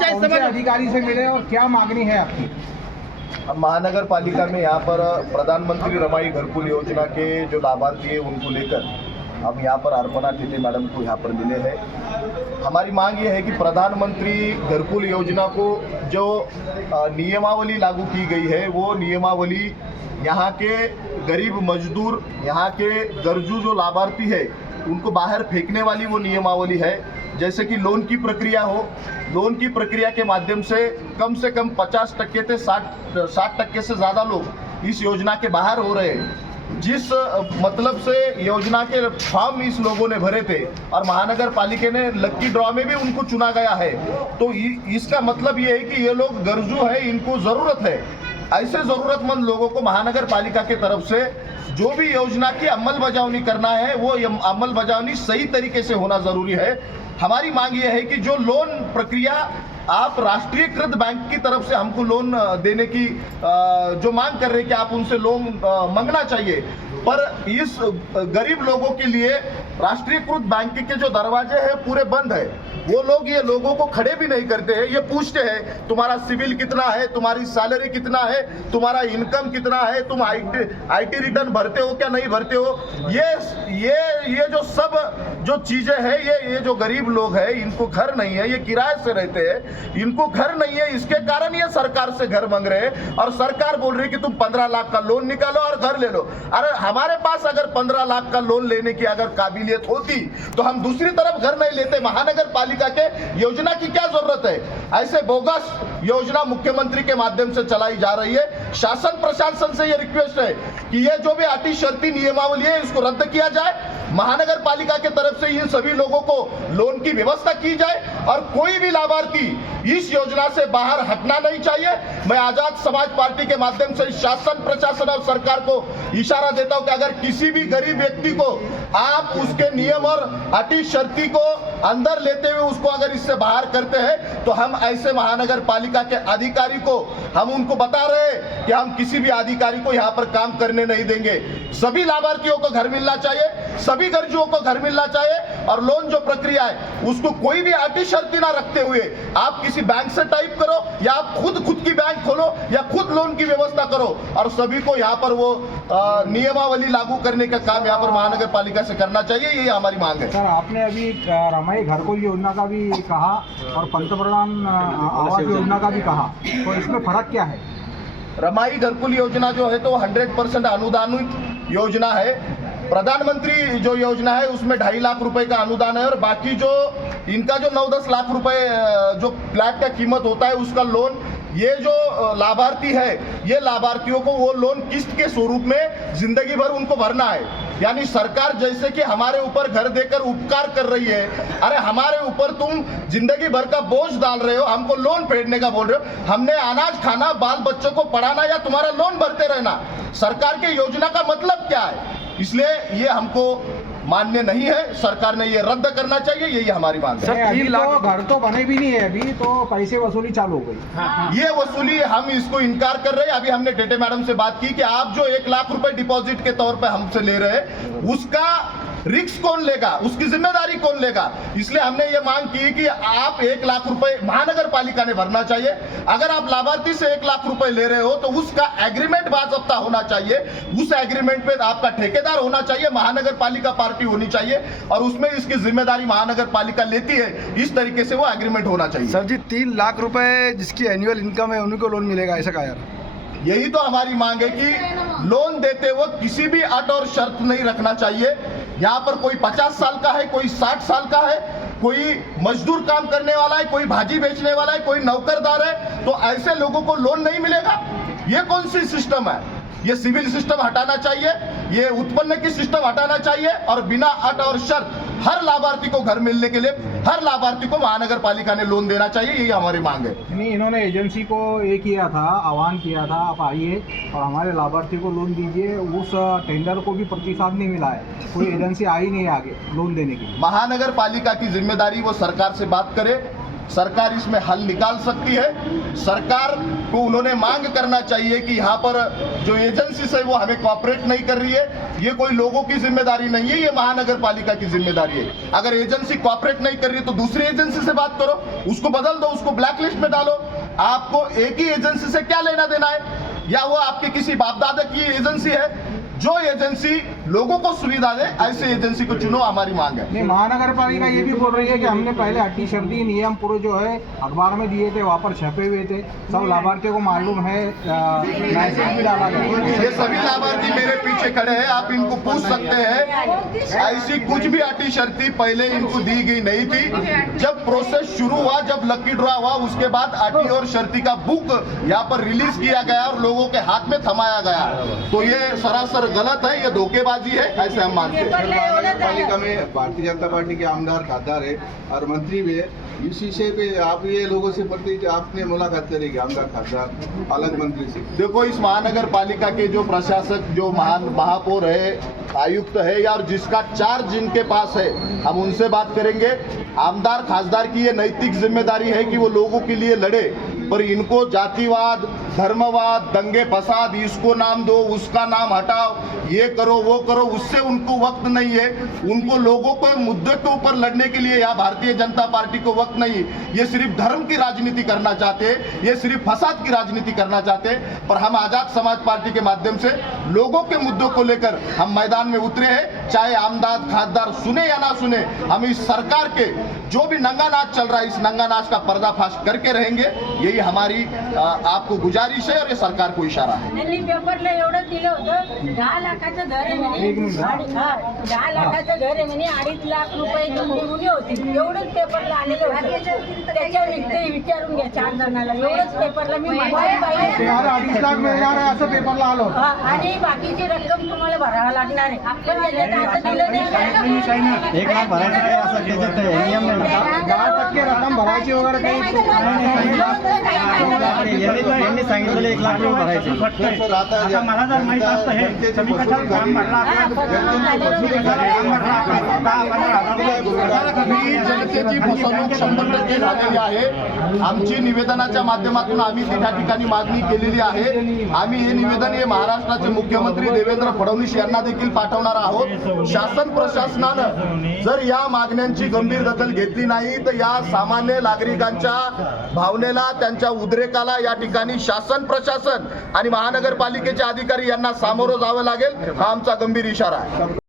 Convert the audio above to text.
पंचायत सभा अधिकारी से मिले और क्या मांगनी है आपकी? अब महानगर पालिका में यहाँ पर प्रधानमंत्री रमाई घरकुल योजना के जो लाभार्थी है उनको लेकर हम यहाँ पर अर्पणा टेटे मैडम को यहाँ पर मिले हैं। हमारी मांग ये है कि प्रधानमंत्री घरकुल योजना को जो नियमावली लागू की गई है वो नियमावली यहाँ के गरीब मजदूर, यहाँ के गरजू जो लाभार्थी है उनको बाहर फेंकने वाली वो नियमावली है। जैसे कि लोन की प्रक्रिया हो, लोन की प्रक्रिया के माध्यम से कम 50% से 60% से ज़्यादा लोग इस योजना के बाहर हो रहे हैं। जिस मतलब से योजना के फॉर्म इस लोगों ने भरे थे और महानगर पालिका ने लक्की ड्रॉ में भी उनको चुना गया है, तो इसका मतलब ये है कि ये लोग गरजू है, इनको ज़रूरत है। ऐसे ज़रूरतमंद लोगों को महानगर पालिका के तरफ से जो भी योजना की अमल बजावनी करना है वो अमल बजावनी सही तरीके से होना ज़रूरी है। हमारी मांग ये है कि जो लोन प्रक्रिया आप राष्ट्रीयकृत बैंक की तरफ से हमको लोन देने की जो मांग कर रहे हैं कि आप उनसे लोन मांगना चाहिए, पर इस गरीब लोगों के लिए राष्ट्रीयकृत बैंक के जो दरवाजे हैं पूरे बंद है। वो लोग ये लोगों को खड़े भी नहीं करते हैं, ये पूछते हैं तुम्हारा सिविल कितना है, तुम्हारी सैलरी कितना है, तुम्हारा इनकम कितना है, तुम आईटी रिटर्न भरते हो क्या नहीं भरते हो। ये जो सब जो चीजें हैं, ये जो गरीब लोग हैं इनको घर नहीं है, ये किराए से रहते हैं, इनको घर नहीं है, इसके कारण ये सरकार से घर मांग रहे हैं और सरकार बोल रही है कि तुम 15 लाख का लोन निकालो और घर ले लो। अरे हमारे पास अगर 15 लाख का लोन लेने की अगर काबिलियत होती तो हम दूसरी तरफ घर नहीं लेते। महानगर पालिका के योजना की क्या जरूरत है? ऐसे बोगस योजना मुख्यमंत्री के माध्यम से चलाई जा रही है। शासन प्रशासन से ये रिक्वेस्ट है कि ये जो भी अति शर्ती नियमावली है इसको रद्द किया जाए। महानगर पालिका के तरफ से इन सभी लोगों को लोन की व्यवस्था की जाए और कोई भी लाभार्थी इस योजना से बाहर हटना नहीं चाहिए। मैं आजाद समाज पार्टी के माध्यम से शासन प्रशासन और सरकार को इशारा देता हूं कि अगर किसी भी गरीब व्यक्ति को आप उसके नियम और अति शर्ती को अंदर लेते हुए उसको अगर इससे बाहर करते हैं तो हम ऐसे महानगर पालिका के अधिकारी को हम उनको बता रहे हैं कि हम किसी भी अधिकारी को यहाँ पर काम करने नहीं देंगे। सभी लाभार्थियों को घर मिलना चाहिए, सभी गरजुओं को घर मिलना चाहिए और लोन जो प्रक्रिया है उसको कोई भी अति शर्ती ना रखते हुए आप किसी बैंक से टाइप करो या आप खुद की बैंक खोलो या खुद लोन की व्यवस्था करो और सभी को यहाँ पर वो नियमावली लागू करने का काम यहाँ पर महानगर पालिका से करना चाहिए। यही हमारी मांग है। सर, आपने अभी रमाई घरकुल योजना का भी कहा और पंतप्रधान आवास योजना का भी कहा, तो इसमें फर्क क्या है? रमाई घरकुल योजना जो है तो 100% अनुदानित योजना है। प्रधानमंत्री जो योजना है उसमें 2.5 लाख रुपए का अनुदान है और बाकी जो इनका जो 9-10 लाख रुपए जो फ्लैट का कीमत होता है उसका लोन, ये जो लाभार्थी है ये लाभार्थियों को वो लोन किस्त के स्वरूप में जिंदगी भर उनको भरना है। यानी सरकार जैसे कि हमारे ऊपर घर देकर उपकार कर रही है, अरे हमारे ऊपर तुम जिंदगी भर का बोझ डाल रहे हो, हमको लोन फेडने का बोल रहे हो। हमने अनाज खाना, बाल बच्चों को पढ़ाना या तुम्हारा लोन भरते रहना, सरकार के योजना का मतलब क्या है? इसलिए ये हमको मान्य नहीं है, सरकार ने ये रद्द करना चाहिए। यही हमारी मांग है। सर, 3 लाख घर तो बने भी नहीं है अभी, तो पैसे वसूली चालू हो गई। ये वसूली हम इसको इनकार कर रहे हैं। अभी हमने टेटे मैडम से बात की कि आप जो 1 लाख रुपए डिपॉजिट के तौर पे हमसे ले रहे हैं उसका रिस्क कौन लेगा, उसकी जिम्मेदारी कौन लेगा? इसलिए हमने ये मांग की कि आप 1 लाख रुपए महानगर पालिका ने भरना चाहिए। अगर आप लाभार्थी से 1 लाख रुपए ले रहे हो तो उसका एग्रीमेंट बाज़ाब्ता होना चाहिए, उस एग्रीमेंट पे आपका ठेकेदार होना चाहिए, महानगर पालिका पार्टी होनी चाहिए और उसमें इसकी जिम्मेदारी महानगर पालिका लेती है। इस तरीके से वो एग्रीमेंट होना चाहिए। सर जी, 3 लाख रुपए जिसकी एनुअल इनकम है उन्हीं को लोन मिलेगा, ऐसा कहा यार? यही तो हमारी मांग है कि लोन देते वक्त किसी भी अट और शर्त नहीं रखना चाहिए। यहाँ पर कोई 50 साल का है, कोई 60 साल का है, कोई मजदूर काम करने वाला है, कोई भाजी बेचने वाला है, कोई नौकरदार है, तो ऐसे लोगों को लोन नहीं मिलेगा। ये कौन सी सिस्टम है? ये सिविल सिस्टम हटाना चाहिए, ये उत्पन्न की सिस्टम हटाना चाहिए और बिना अट और शर्त हर लाभार्थी को घर मिलने के लिए हर लाभार्थी को महानगर पालिका ने लोन देना चाहिए। यही हमारी मांग है। नहीं, इन्होंने एजेंसी को ये किया था, आह्वान किया था आप आइए और हमारे लाभार्थी को लोन दीजिए। उस टेंडर को भी प्रतिसाद नहीं मिला है, कोई एजेंसी आई नहीं आगे लोन देने की। महानगर पालिका की जिम्मेदारी वो सरकार से बात करे, सरकार इसमें हल निकाल सकती है। सरकार को उन्होंने मांग करना चाहिए कि यहाँ पर जो एजेंसी है वो हमें कोऑपरेट नहीं कर रही है, ये कोई लोगों की जिम्मेदारी नहीं है, ये महानगर पालिका की जिम्मेदारी है। अगर एजेंसी कोऑपरेट नहीं कर रही है तो दूसरी एजेंसी से बात करो, उसको बदल दो, उसको ब्लैक लिस्ट में डालो। आपको एक ही एजेंसी से क्या लेना देना है? या वो आपके किसी बाप दादा की एजेंसी है? जो एजेंसी लोगों को सुविधा दे ऐसे एजेंसी को चुनो, हमारी मांग है। नहीं, महानगर पालिका ये भी बोल रही है कि हमने पहले अट्टी शर्ती नियम पूरे जो है अखबार में दिए थे, वहाँ पर छपे हुए थे, सब लाभार्थियों को मालूम है, मैसेज भी डाला गया। ये सभी लाभार्थी मेरे पीछे खड़े हैं, आप इनको पूछ सकते हैं। ऐसी कुछ भी अटी शर्ती पहले इनको दी गई नहीं थी। जब प्रोसेस शुरू हुआ, जब लकी ड्रॉ हुआ, उसके बाद अटी और शर्ती का बुक यहाँ पर रिलीज किया गया और लोगों के हाथ में थमाया गया। तो ये सरासर गलत है, ये धोखेबाजी है, ऐसे हम मानते हैं। पालिका में भारतीय जनता पार्टी के आमदार खासदार है और मंत्री भी है। इस विषय पे आप ये लोगों से प्रति आपने मुलाकात करेगी आमदार खासदार पालक मंत्री से? देखो, इस महानगर पालिका के जो प्रशासक, जो महापौर है, आयुक्त है, या और जिसका चार्ज जिनके पास है, हम उनसे बात करेंगे। आमदार खासदार की ये नैतिक जिम्मेदारी है कि वो लोगों के लिए लड़े, पर इनको जातिवाद, धर्मवाद, दंगे फसाद, इसको नाम दो, उसका नाम हटाओ, ये करो, वो करो, उससे उनको वक्त नहीं है। उनको लोगों को मुद्दे के ऊपर लड़ने के लिए या भारतीय जनता पार्टी को वक्त नहीं। ये सिर्फ धर्म की राजनीति करना चाहते हैं, ये सिर्फ फसाद की राजनीति करना चाहते हैं। पर हम आजाद समाज पार्टी के माध्यम से लोगों के मुद्दों को लेकर हम मैदान में उतरे हैं। चाहे आमदार खासदार सुने या ना सुने, हम इस सरकार के जो भी नंगा नाच चल रहा है, इस नंगा नाच का पर्दाफाश करके रहेंगे। यही हमारी आपको गुजारिश है और ये सरकार को इशारा है। त्यांनी पेपरला एवढं दिलं होतं, 10 लाखाचं घर आहे म्हणे, 10 लाखाचं घर आहे म्हणे, 2.5 लाख रुपये गुन्हे होते, एवढंच पेपरला आलेलं होतं. त्याच्यावर ते विचारून घ्या 4 जणांना, एवढंच पेपरला मी माझी बाई ते यार 2.5 लाख मिळणार आहे असं पेपरला आलो. आणि बाकीची रक्कम तुम्हाला भरावं लागणार आहे. पण त्याच्यात असं दिलं नाही. 1 लाख भरायचं काय असं त्याच्यात नियम नाही. 10% रक्कम भरायची वगैरे काही यांनी सांगितलेलं 1 लाख रुपये भरायचे. सर, आता मला जर माहित असतं हे तुम्ही कशाला काम भरला ही जनतेची फसवणूक 100% झालेली आहे. आमची निवेदनाच्या माध्यमातून आम्ही त्या ठिकाणी मागणी केलेली आहे. आम्ही हे निवेदन हे महाराष्ट्राचे मुख्यमंत्री देवेंद्र फडणवीस यांना देखील पाठवणार आहोत. शासन प्रशासनानं जर या मागण्यांची गंभीर दखल घेतली नाही तर या सामान्य नागरिकांच्या भावनेला, त्यांच्या उद्रेकाला या ठिकाणी शासन प्रशासन आणि महानगरपालिकेचे अधिकारी यांना सामोरं जावं लागेल. हा आमचा गंभीर इशारा आहे.